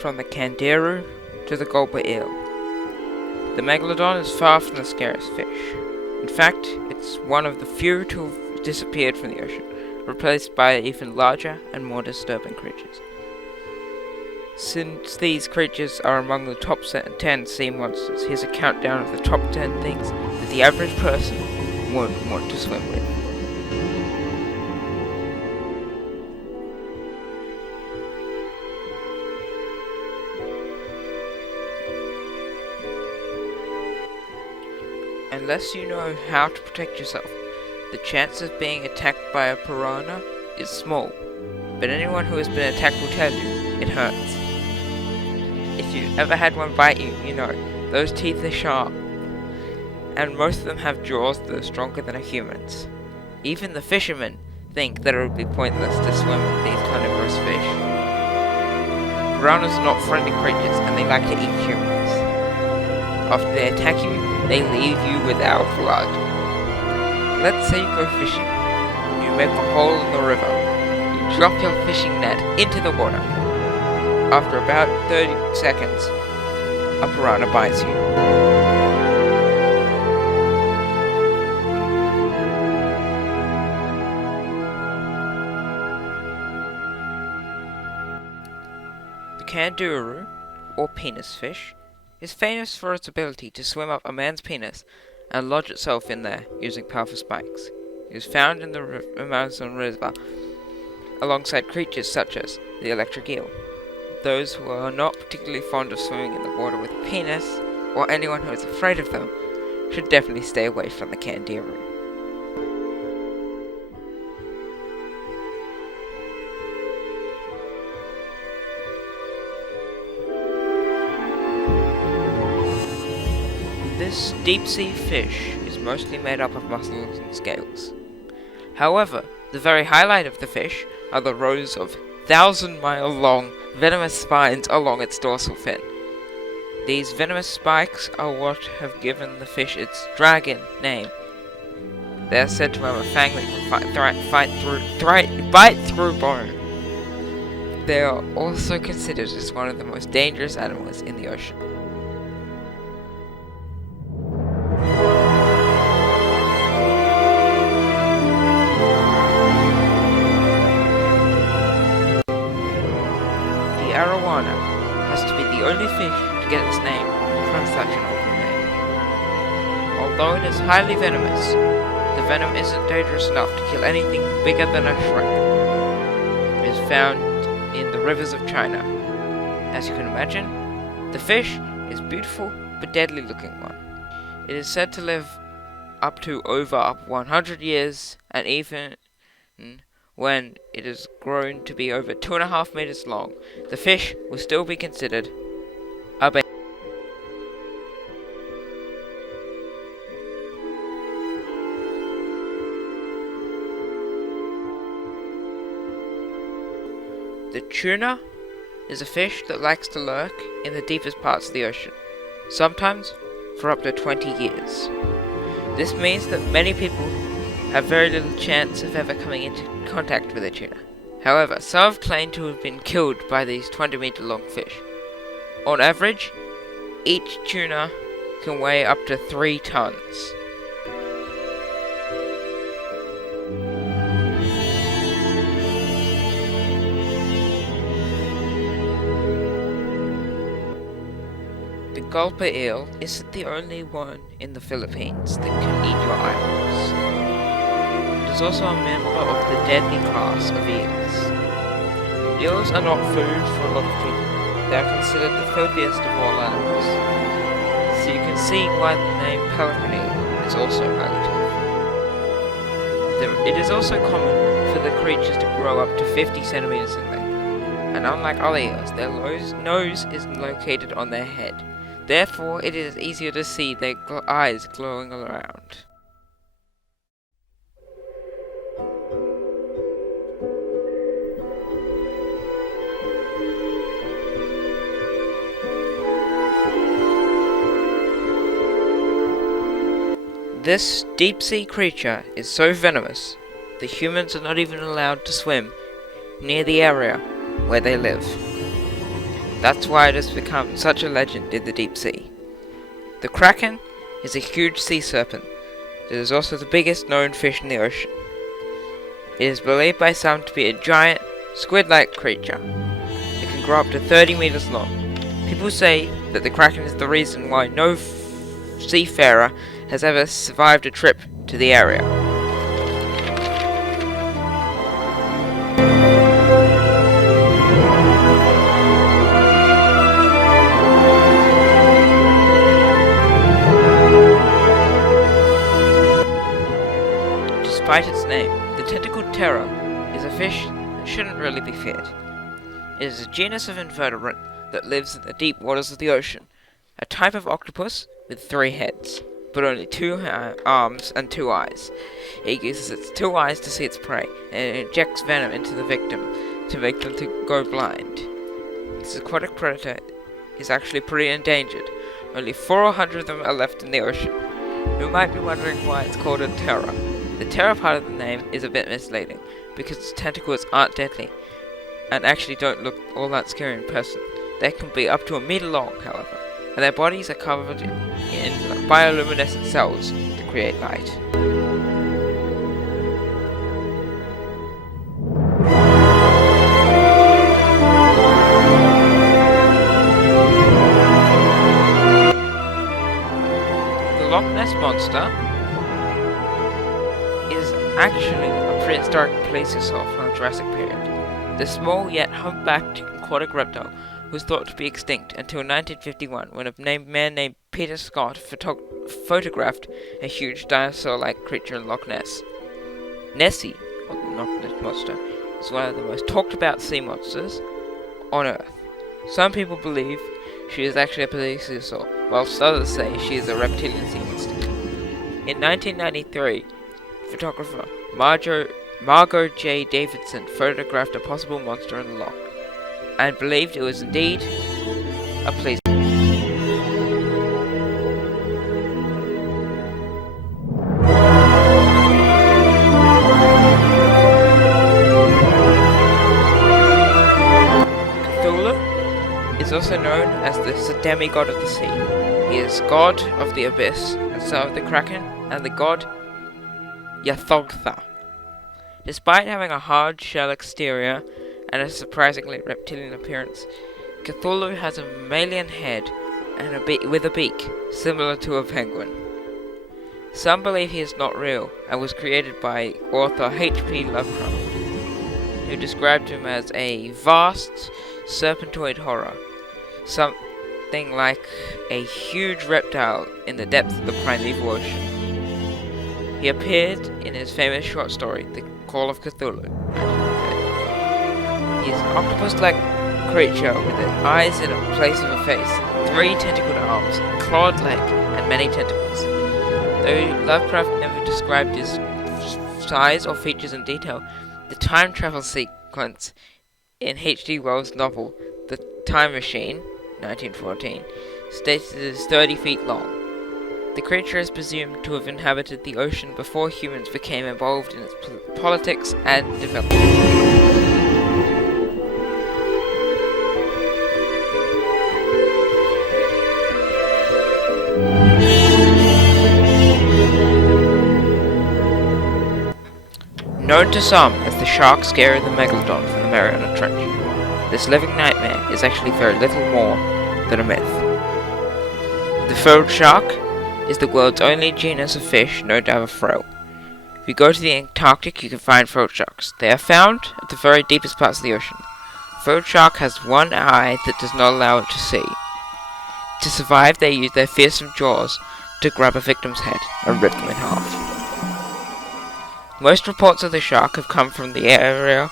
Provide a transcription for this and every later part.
from the Candiru to the Guiper Eel. The Megalodon is far from the scariest fish. In fact, it's one of the few to have disappeared from the ocean, replaced by even larger and more disturbing creatures. Since these creatures are among the top 10 sea monsters, here's a countdown of the top 10 things that the average person won't want to swim with. Unless you know how to protect yourself, the chance of being attacked by a piranha is small, but anyone who has been attacked will tell you it hurts. If you've ever had one bite you, you know, those teeth are sharp, and most of them have jaws that are stronger than a human's. Even the fishermen think that it would be pointless to swim with these carnivorous fish. Piranhas are not friendly creatures, and they like to eat humans. After they attack you, they leave you without blood. Let's say you go fishing. You make a hole in the river. You drop your fishing net into the water. After about 30 seconds, a piranha bites you. The Candiru, or penis fish, is famous for its ability to swim up a man's penis and lodge itself in there using powerful spikes. It is found in the Amazon River alongside creatures such as the electric eel. Those who are not particularly fond of swimming in the water with a penis, or anyone who is afraid of them, should definitely stay away from the Candiru. This deep-sea fish is mostly made up of muscles and scales. However, the very highlight of the fish are the rows of 1,000-mile-long venomous spines along its dorsal fin. These venomous spikes are what have given the fish its dragon name. They are said to have a fang that can bite through bone. They are also considered as one of the most dangerous animals in the ocean. Arowana has to be the only fish to get its name from such an awful name. Although it is highly venomous, the venom isn't dangerous enough to kill anything bigger than a shrimp. It is found in the rivers of China. As you can imagine, the fish is a beautiful but deadly looking one. It is said to live up to over 100 years, and even when it is grown to be over 2.5 meters long, the fish will still be considered a baby. The tuna is a fish that likes to lurk in the deepest parts of the ocean, sometimes for up to 20 years. This means that many people have very little chance of ever coming into contact with a tuna. However, some have claimed to have been killed by these 20-meter long fish. On average, each tuna can weigh up to 3 tons. The Guiper Eel isn't the only one in the Philippines that can eat your eyeballs. It is also a member of the deadly class of eels. Eels are not food for a lot of people. They are considered the filthiest of all animals. So you can see why the name pelican eel is also highly tough. It is also common for the creatures to grow up to 50 centimeters in length, and unlike other eels, their nose is located on their head. Therefore, it is easier to see their eyes glowing around. This deep-sea creature is so venomous that humans are not even allowed to swim near the area where they live. That's why it has become such a legend in the deep sea. The Kraken is a huge sea serpent that is also the biggest known fish in the ocean. It is believed by some to be a giant, squid-like creature. It can grow up to 30 meters long. People say that the Kraken is the reason why no seafarer has ever survived a trip to the area. Despite its name, the Tentacled Terror is a fish that shouldn't really be feared. It is a genus of invertebrate that lives in the deep waters of the ocean, a type of octopus with 3 heads, but only 2 arms and 2 eyes. It uses its 2 eyes to see its prey, and it injects venom into the victim to make them go blind. This aquatic predator is actually pretty endangered. Only 400 of them are left in the ocean. You might be wondering why it's called a terror. The terror part of the name is a bit misleading, because its tentacles aren't deadly, and actually don't look all that scary in person. They can be up to a meter long, however, and their bodies are covered in bioluminescent cells to create light. The Loch Ness Monster is actually a prehistoric plesiosaur from the Jurassic period. The small yet humpbacked aquatic reptile was thought to be extinct until 1951 when a man named Peter Scott photographed a huge dinosaur-like creature in Loch Ness. Nessie, or the Loch Ness Monster, is one of the most talked about sea monsters on Earth. Some people believe she is actually a plesiosaur, whilst others say she is a reptilian sea monster. In 1993, photographer Margot J. Davidson photographed a possible monster in the loch, and believed it was indeed a plesiosaur. Cthulhu is also known as the demigod of the sea. He is god of the abyss, and so of the Kraken, and the god Yathogtha. Despite having a hard shell exterior and a surprisingly reptilian appearance, Cthulhu has a mammalian head and with a beak, similar to a penguin. Some believe he is not real and was created by author H.P. Lovecraft, who described him as a vast serpentoid horror, something like a huge reptile in the depths of the primeval ocean. He appeared in his famous short story, The Call of Cthulhu. He is an octopus-like creature with eyes in place of a face, 3 tentacled arms, a clawed leg, and many tentacles. Though Lovecraft never described his size or features in detail, the time travel sequence in H.G. Wells' novel The Time Machine, 1914, states it is 30 feet long. The creature is presumed to have inhabited the ocean before humans became involved in its politics and development. Known to some as the shark scarier the Megalodon from the Mariana Trench, this living nightmare is actually very little more than a myth. The Frilled Shark is the world's only genus of fish known to have a frill. If you go to the Antarctic, you can find frilled sharks. They are found at the very deepest parts of the ocean. A frilled shark has 1 eye that does not allow it to see. To survive, they use their fearsome jaws to grab a victim's head and rip them in half. Most reports of the shark have come from the area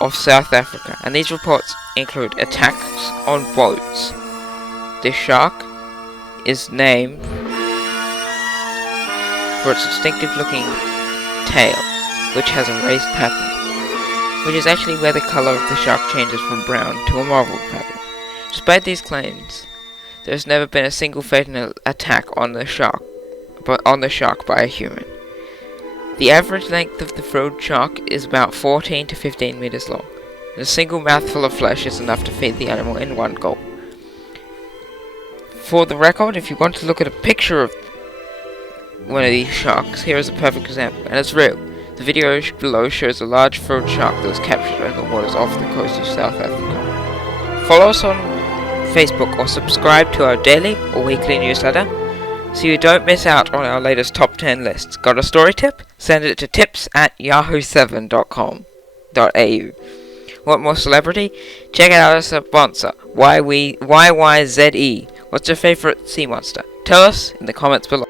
of South Africa, and these reports include attacks on boats. This shark is named for its distinctive-looking tail, which has a raised pattern, which is actually where the color of the shark changes from brown to a marbled pattern. Despite these claims, there has never been a single fatal attack on the shark by a human. The average length of the frilled shark is about 14 to 15 meters long, and a single mouthful of flesh is enough to feed the animal in one gulp. For the record, if you want to look at a picture of one of these sharks, here is a perfect example, and it's real. The video below shows a large frilled shark that was captured in the waters off the coast of South Africa. Follow us on Facebook or subscribe to our daily or weekly newsletter so you don't miss out on our latest top 10 lists. Got a story tip? Send it to tips@yahoo7.com.au. Want more celebrity? Check out our sponsor, YYZE. What's your favourite sea monster? Tell us in the comments below.